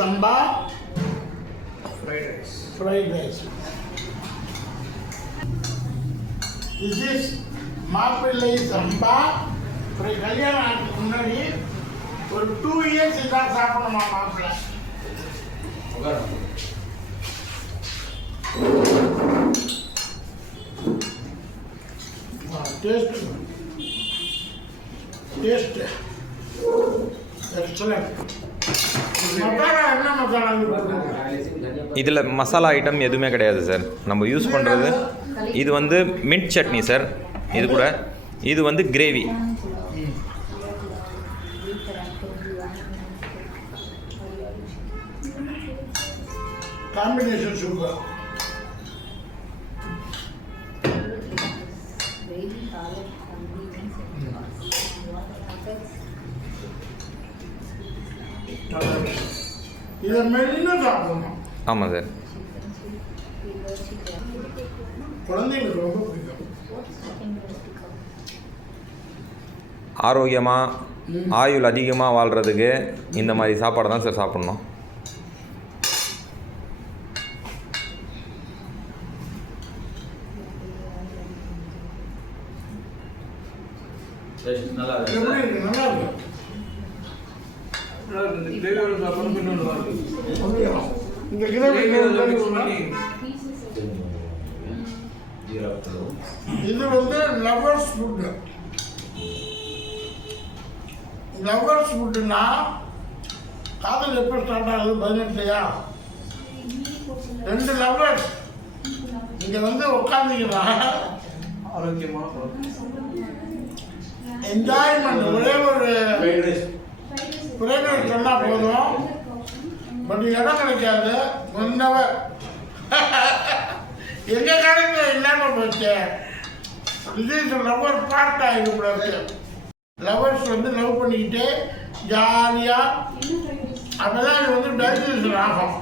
samba fried rice. This is மாப்பிள்ளை சம்பா. ஒரு கல்யாணம் ஆகிறதுக்கு முன்னாடி ஒரு 2 years இதான் சாப்பிடணுமா மாப்பிள்ளை. Taste excellent. மசாலா என்ன மசாலா? இதில் மசாலா ஐட்டம் எதுவுமே கிடையாது சார். நம்ம யூஸ் பண்ணுறது இது வந்து மின்ட் சட்னி சார். இது கூட இது வந்து கிரேவி. Combination super. இதை மென்னு சாப்பிடணும். ஆமாம் சார். குழந்தைங்களுக்கு ரொம்ப பிடிக்கும். ஆரோக்கியமாக ஆயுள் அதிகமாக வாழ்கிறதுக்கு இந்த மாதிரி சாப்பாடு தான் சார் சாப்பிட்ணும். நல்லா எப்படி இருக்கு? நல்லா இருக்கு. இந்த கிரேவி இது வந்து லவர்ஸ் ஃபுட்டு. லவர்ஸ் ஃபுட்டுன்னா காதல் எப்போ ஸ்டார்ட் ஆகுது? 18யா? 2 லவர்ஸ் இங்கே வந்து உட்காந்துக்கிறா. ஆரோக்கியமாக என்ஜாய்மெண்ட். ஒரே ஒரு ஃப்ரைட் சொன்னால் போதும். பட் இடம் கிடைக்காது. 1 hour எங்கள் காலத்தில் இல்லாமல் போச்சு. இது லவர் பார்ட் ஆகிடக்கூடாது. லவர்ஸ் வந்து லவ் பண்ணிக்கிட்டு ஜாலியாக அப்போ தான் இது வந்து டைஜஷன் ஆகும்.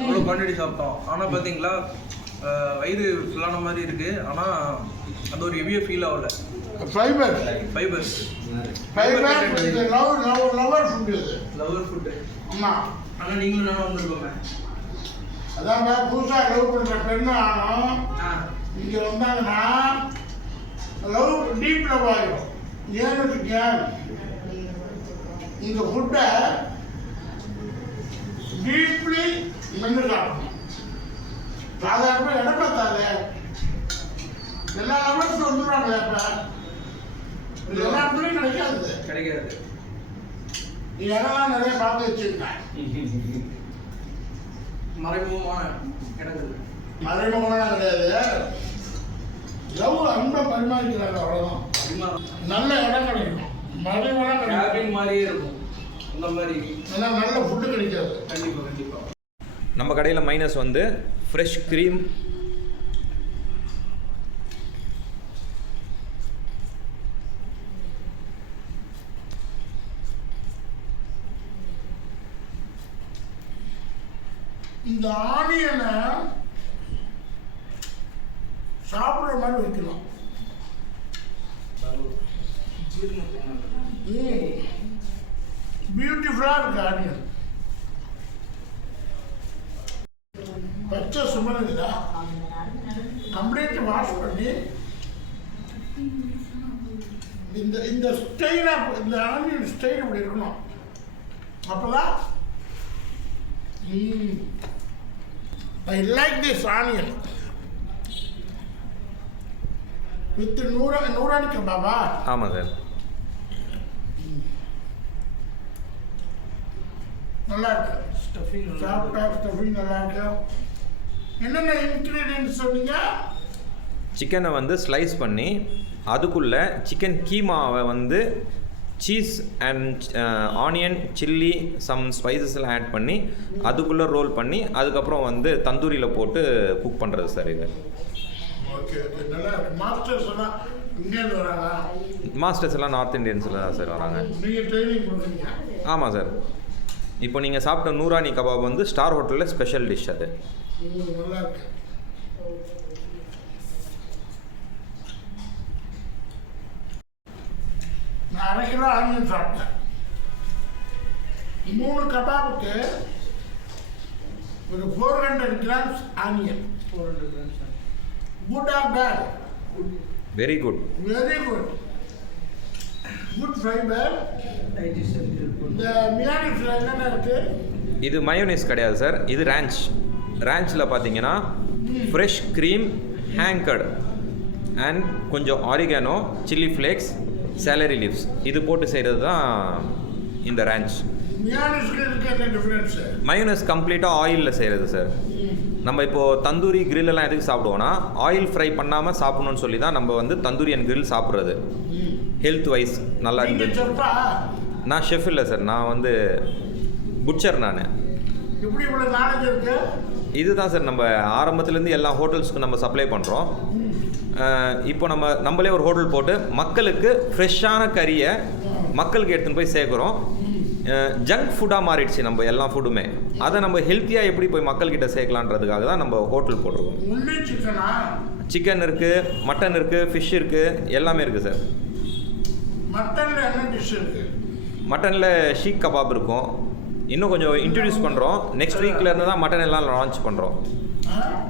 அவ்வளோ குவான்டிட்டி சாப்பிட்டோம். ஆனால் பார்த்தீங்களா வயிறு ஃபுல்லான மாதிரி இருக்குது. ஆனால் அந்த ஒரு ஹெவியாக ஃபீல் ஆகல. Fibre lover food. Lover food. ஆமாம். ஆனால் நீங்களும் நானும் வந்துருக்கோங்க. அதாங்க புதுசாக லவ் பண்ணுற பெண்ணு ஆனும் இங்கே வந்தாங்கன்னா லவ் டீப் லவ் ஆகிடும். ஏன்னு வச்சுக்க, இந்த ஃபுட்டை டீப்லி மென்று சாப்பிடணும். சாதாரணமாக இடம் பார்த்தாது எல்லா லவர்ஸும் வந்துடுவாங்க. இப்போ எல்லா இடத்துலையும் கிடைக்காது. நீ இடம்லாம் நிறைய பார்த்து வச்சுருக்கேன். மறைமுகமான இடங்கள். மறைமுகமான கிடையாது. லவ் அன்பை பரிமாறிக்கிறாங்க, அவ்வளோதான். நல்ல இடம் கிடைக்கும். மறைமுகம் கிடைக்கும் மாதிரியே இருக்கும். இந்த மாதிரி நல்ல ஃபுட்டு கிடைக்காது. கண்டிப்பாக நம்ம கடையில் மைனஸ் வந்து ஃப்ரெஷ் க்ரீம், இந்த ஆனியனை சாப்பிட்ற மாதிரி வைக்கலாம். பியூட்டிஃபுல்லாக இருக்கு ஆனியன். பச்சை சுமனுங்களா கம்ப்ளீட் வாஷ் பண்ணி இந்த ஸ்டைலாக இந்த ஆனியன் ஸ்டைல் இப்படி இருக்கணும். அப்போதான் I like this onion with நூறானி கபாபா. ஆமாம் சார். நல்லா இருக்கு. ஸ்டஃபிங் நல்லா இருக்கு. என்னென்ன இன்க்ரீடியன்ட்ஸ் சொன்னீங்க? சிக்கனை வந்து ஸ்லைஸ் பண்ணி அதுக்குள்ளே சிக்கன் கீமாவை வந்து cheese and onion, chilli, some ஸ்பைசஸ்லாம் ஆட் பண்ணி அதுக்குள்ளே ரோல் பண்ணி அதுக்கப்புறம் வந்து தந்தூரியில் போட்டு குக் பண்ணுறது சார். இது மாஸ்டர்ஸ் எல்லாம் நார்த் இந்தியன்ஸில் தான் சார் வராங்க. ஆமாம் சார். இப்போ நீங்கள் சாப்பிட்ட நூறானி கபாப் வந்து ஸ்டார் ஹோட்டலில் ஸ்பெஷல் டிஷ். அது நான் 1/2 கிலோ ஆனியன் சாப்பிட்டேன். 3 கபாபுக்கு ஒரு 400 grams onion. 400 grams. Good or bad? Very good. Very good. Good fiber. Digestion helpful. இந்த மியானிஸ்ல என்னென்ன இருக்கு? இது மயோனைஸ் கிடையாது சார், இது ரேஞ்ச். ரேஞ்சில் பார்த்தீங்கன்னா ஃப்ரெஷ் க்ரீம், ஹேங்கர்டு அண்ட் கொஞ்சம் oregano, chilli flakes, salary leaves இது போட்டு செய்கிறது தான் இந்த ரேஞ்ச். மியானிஸ்க்கு இருக்க டிஃபரன்ஸ். மயோனைஸ் கம்ப்ளீட்டாக ஆயிலில் செய்கிறது சார். நம்ம இப்போது தந்தூரி grill எல்லாம் எதுக்கு சாப்பிடுவோன்னா ஆயில் ஃப்ரை பண்ணாமல் சாப்பிடணும்னு சொல்லி தான் நம்ம வந்து தந்தூரி அண்ட் grill சாப்பிட்றது. ஹெல்த் வைஸ் நல்லா நீங்க இருக்குது. செப்பா? நான் ஷெஃப் இல்லை சார், நான் வந்து புட்சர். நான் எப்படி இவ்வளவு நாலேஜ் இருக்கு? இதுதான் சார் நம்ம ஆரம்பத்துலேருந்து எல்லா ஹோட்டல்ஸ்க்கும் நம்ம சப்ளை பண்ணுறோம். இப்போ நம்மளே ஒரு ஹோட்டல் போட்டு மக்களுக்கு ஃப்ரெஷ்ஷான கறியை மக்களுக்கு எடுத்துன்னு போய் சேர்க்குறோம். ஜங்க் ஃபுட்டாக மாறிடுச்சு நம்ம எல்லா ஃபுட்டுமே. அதை நம்ம ஹெல்த்தியாக எப்படி போய் மக்கள்கிட்ட சேர்க்கலான்றதுக்காக தான் நம்ம ஹோட்டல் போட்டிருக்கோம். ஒன்லி சிக்கனா? சிக்கன் இருக்குது, மட்டன் இருக்குது, ஃபிஷ் இருக்குது, எல்லாமே இருக்குது சார். மட்டன்ல என்ன டிஷ் இருக்கு? மட்டனில் ஷீக் கபாப் இருக்கும். இன்னும் கொஞ்சம் இன்ட்ரடியூஸ் பண்ணுறோம். நெக்ஸ்ட் வீக்லேருந்து தான் மட்டன் எல்லாம் லான்ச் பண்ணுறோம்.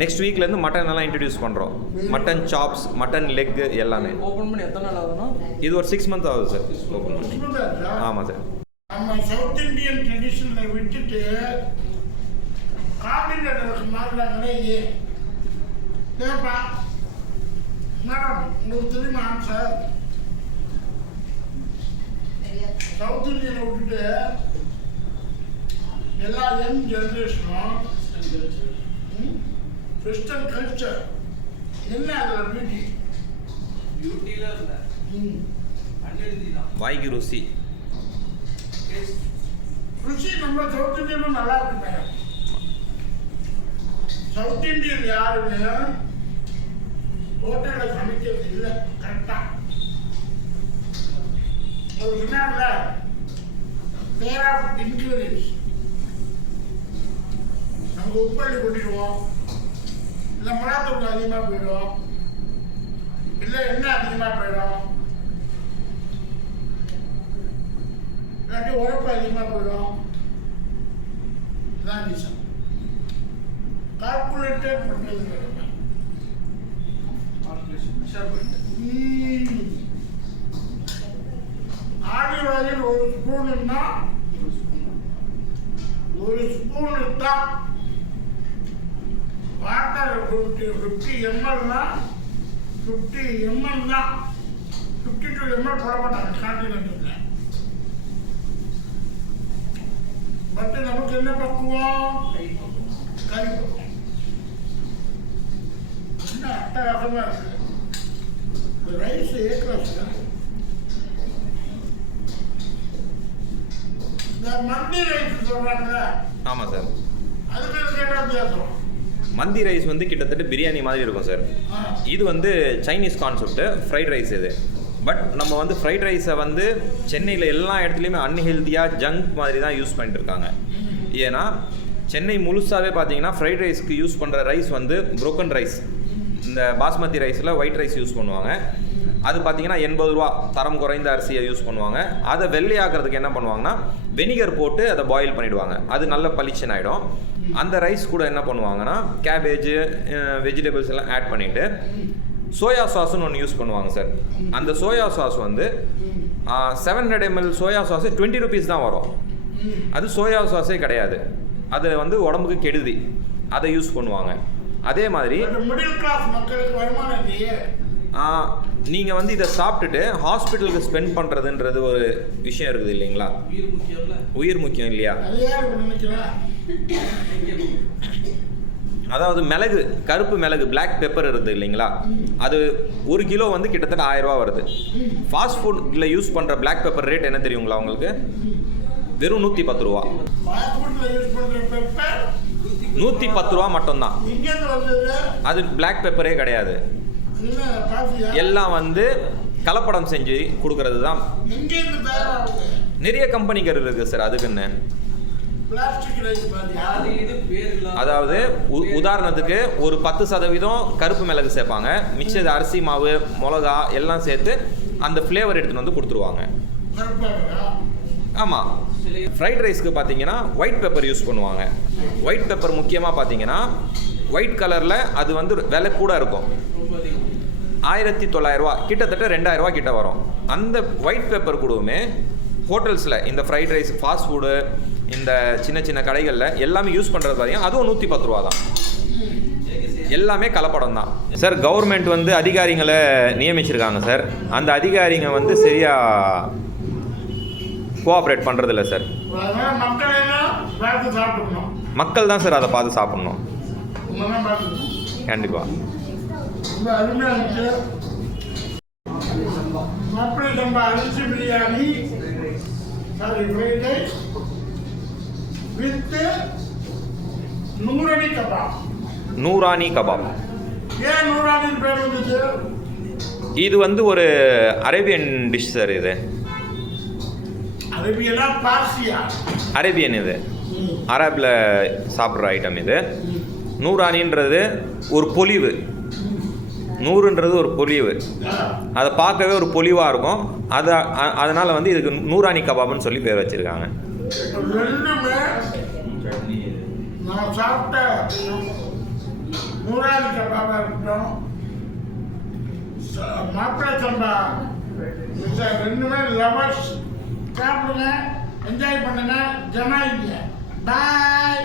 நெக்ஸ்ட் வீக்லேருந்து மட்டன் எல்லாம் இன்ட்ரடியூஸ் பண்ணுறோம். மட்டன் சாப்ஸ், மட்டன் லெக்கு எல்லாமே. ஓப்பன் பண்ணி எத்தனை நாள் ஆகுதுன்னா? இது ஒரு 6 months ஆகுது சார் ஓப்பன் பண்ணி. ஆமாம் சார். நம்ம சவுத் இந்தியன் ட்ரெடிஷனை விட்டுட்டு காண்டினென்டலுக்கு மாறுறாங்களே ஏன்? ஏப்பா மேடம் உங்களுக்கு தெரியுமா ஆன்சர்? சவுத் இந்தியனை விட்டுட்டு எல்லா யங் ஜென்ரேஷனும் வெஸ்டர்ன் கல்ச்சர் என்ன அதில் பியூட்டி? பியூட்டியில் இல்லை, அன்ஹெல்தி தான். வாய்க்கு ருசி. ருசி நம்ம சவுத் இந்தியனும் நல்லா இருக்கு மேடம். சவுத் இந்தியன் யாருமே ஹோட்டலில் சமைக்கிறது இல்லை கரெக்டாக. ஒரு சொன்னார்ல பேர் ஆஃப் இன்க்ரீடியன்ஸ். நம்ம உப்பள்ளி கொட்டிடுவோம், இல்லை மிளகாத்தூள் அதிகமாக போயிடும், இல்லை எண்ணெய் அதிகமாக போயிடும், இல்லாட்டி உழைப்பு அதிகமாக போயிடும். இதான் ரீசன். கால்குலேட்டட் பண்ணுறது. ஆடிவாயில் ஒரு ஸ்பூனுன்னா ஒரு ஸ்பூனு தான். வாட்டர் 50 ml-னா 50 ml தான். 52 ml போட மாட்டாங்க காண்டினென்டல்ல. பட் நமக்கு என்ன பக்குவம்? கறி பக்குவம். என்ன அட்டகாசமா இருக்கு. ரைஸ் ஏக்ரஸ். இந்த மந்தி ரைஸ் சொல்றாங்க. ஆமாம் சார். அதுக்கு என்ன வித்தியாசம்? மந்தி ரைஸ் வந்து கிட்டத்தட்ட பிரியாணி மாதிரி இருக்கும் சார். இது வந்து சைனீஸ் கான்செப்ட் ஃப்ரைட் ரைஸ் இது. பட் நம்ம வந்து ஃப்ரைட் ரைஸை வந்து சென்னையில் எல்லா இடத்துலையுமே அன்ஹெல்த்தியாக ஜங்க் மாதிரி தான் யூஸ் பண்ணிட்டு இருக்காங்க. ஏன்னா சென்னை முழுசாகவே பார்த்தீங்கன்னா ஃப்ரைட் ரைஸ்க்கு யூஸ் பண்ணுற ரைஸ் வந்து புரோக்கன் ரைஸ். இந்த பாஸ்மதி ரைஸில் ஒயிட் ரைஸ் யூஸ் பண்ணுவாங்க. அது பார்த்தீங்கன்னா 80 ரூபா தரம் குறைந்த அரிசியை யூஸ் பண்ணுவாங்க. அதை வெள்ளையாக்குறதுக்கு என்ன பண்ணுவாங்கன்னா வெனிகர் போட்டு அதை பாயில் பண்ணிவிடுவாங்க. அது நல்ல பளிச்சுன்னு ஆகிடும். அந்த ரைஸ் கூட என்ன பண்ணுவாங்கன்னா கேபேஜு, வெஜிடபிள்ஸ் எல்லாம் ஆட் பண்ணிவிட்டு சோயா சாஸ்ன்னு ஒன்று யூஸ் பண்ணுவாங்க சார். அந்த சோயா சாஸ் வந்து 700 ml சோயா சாஸ் 20 rupees தான் வரும். அது சோயா சாஸே கிடையாது. அது வந்து உடம்புக்கு கெடுதி. அதை யூஸ் பண்ணுவாங்க. அதே மாதிரி மிடில் கிளாஸ் மக்களுக்கு வருமானம் இல்லையே. நீங்கள் வந்து இதை சாப்பிட்டுட்டு ஹாஸ்பிட்டலுக்கு ஸ்பெண்ட் பண்ணுறதுன்றது ஒரு விஷயம் இருக்குது இல்லைங்களா? உயிர் முக்கியம் இல்லையா? அதாவது மிளகு, கருப்பு மிளகு, பிளாக் பெப்பர் இருக்குது இல்லைங்களா? அது 1 கிலோ வந்து கிட்டத்தட்ட 1000 ரூபா வருது. ஃபாஸ்ட் ஃபுட்டில் யூஸ் பண்ணுற பிளாக் பெப்பர் ரேட் என்ன தெரியுங்களா உங்களுக்கு? வெறும் 110 ரூபா. 110 ரூபா மட்டும்தான். அது பிளாக் பெப்பரே கிடையாது. எல்லாம் வந்து கலப்படம் செஞ்சு கொடுக்கறது தான். நிறைய கம்பெனிகள் இருக்குது சார் அதுக்குன்னு. அதாவது உதாரணத்துக்கு ஒரு 10% கருப்பு மிளகு சேர்ப்பாங்க. மிச்சது அரிசி மாவு, மிளகா எல்லாம் சேர்த்து அந்த ஃப்ளேவர் எடுத்துகிட்டு வந்து கொடுத்துருவாங்க. ஆமாம், ஃப்ரைட் ரைஸ்க்கு பார்த்தீங்கன்னா ஒயிட் பெப்பர் யூஸ் பண்ணுவாங்க. ஒயிட் பெப்பர் முக்கியமாக பார்த்தீங்கன்னா ஒயிட் கலரில் அது வந்து விலை கூட இருக்கும். 1900 ரூபா, கிட்டத்தட்ட 2000 ரூபா கிட்ட வரும். அந்த ஒயிட் பெப்பர் கூடவுமே ஹோட்டல்ஸில் இந்த ஃப்ரைட் ரைஸ் ஃபாஸ்ட் ஃபுட்டு இந்த சின்ன சின்ன கடைகளில் எல்லாமே யூஸ் பண்ணுறது பார்த்தீங்கன்னா அதுவும் 110 ரூபா தான். எல்லாமே கலப்படம் தான் சார். கவர்மெண்ட் வந்து அதிகாரிகளை நியமிச்சிருக்காங்க சார். அந்த அதிகாரிங்க வந்து சரியாக கோஆப்ரேட் பண்ணுறதில்ல சார். அதனால மக்கள் எல்லாம் பார்த்து சாப்பிடணும். மக்கள் தான் சார் அதை பார்த்து சாப்பிட்ணும். உண்மைதான் பார்த்துக்கணும். கண்டிப்பாக. ரொம்ப அருமையாக இருந்துச்சு. மாப்பிள்ளை சம்பா அரிசி biryani, sorry fried rice with Noorani kebab. Noorani kebab. ஏன் நூறானின்னு பேர் வந்துச்சு? இது வந்து ஒரு அரேபியன் டிஷ் சார். இது அரேபியனா பார்சியா? அரேபியன். இது அரேபில் சாப்பிட்ற ஐட்டம். இது நூரானின்றது ஒரு பொலிவு. நூறுன்றது ஒரு பொலிவு. அதை பார்க்கவே ஒரு பொலிவாக இருக்கும். அதனால் வந்து இதுக்கு நூரானி கபாப்னு சொல்லி பேர் வச்சுருக்காங்க. ரெண்டுமே நான் சாப்பிட்ட நூறானி கபாபாக இருக்கட்டும், மாப்பிள்ளை சம்பா ரெண்டுமே லவர்ஸ். சாப்பிடுங்க, என்ஜாய் பண்ணுங்க, ஜமாயிங்க. பாய்.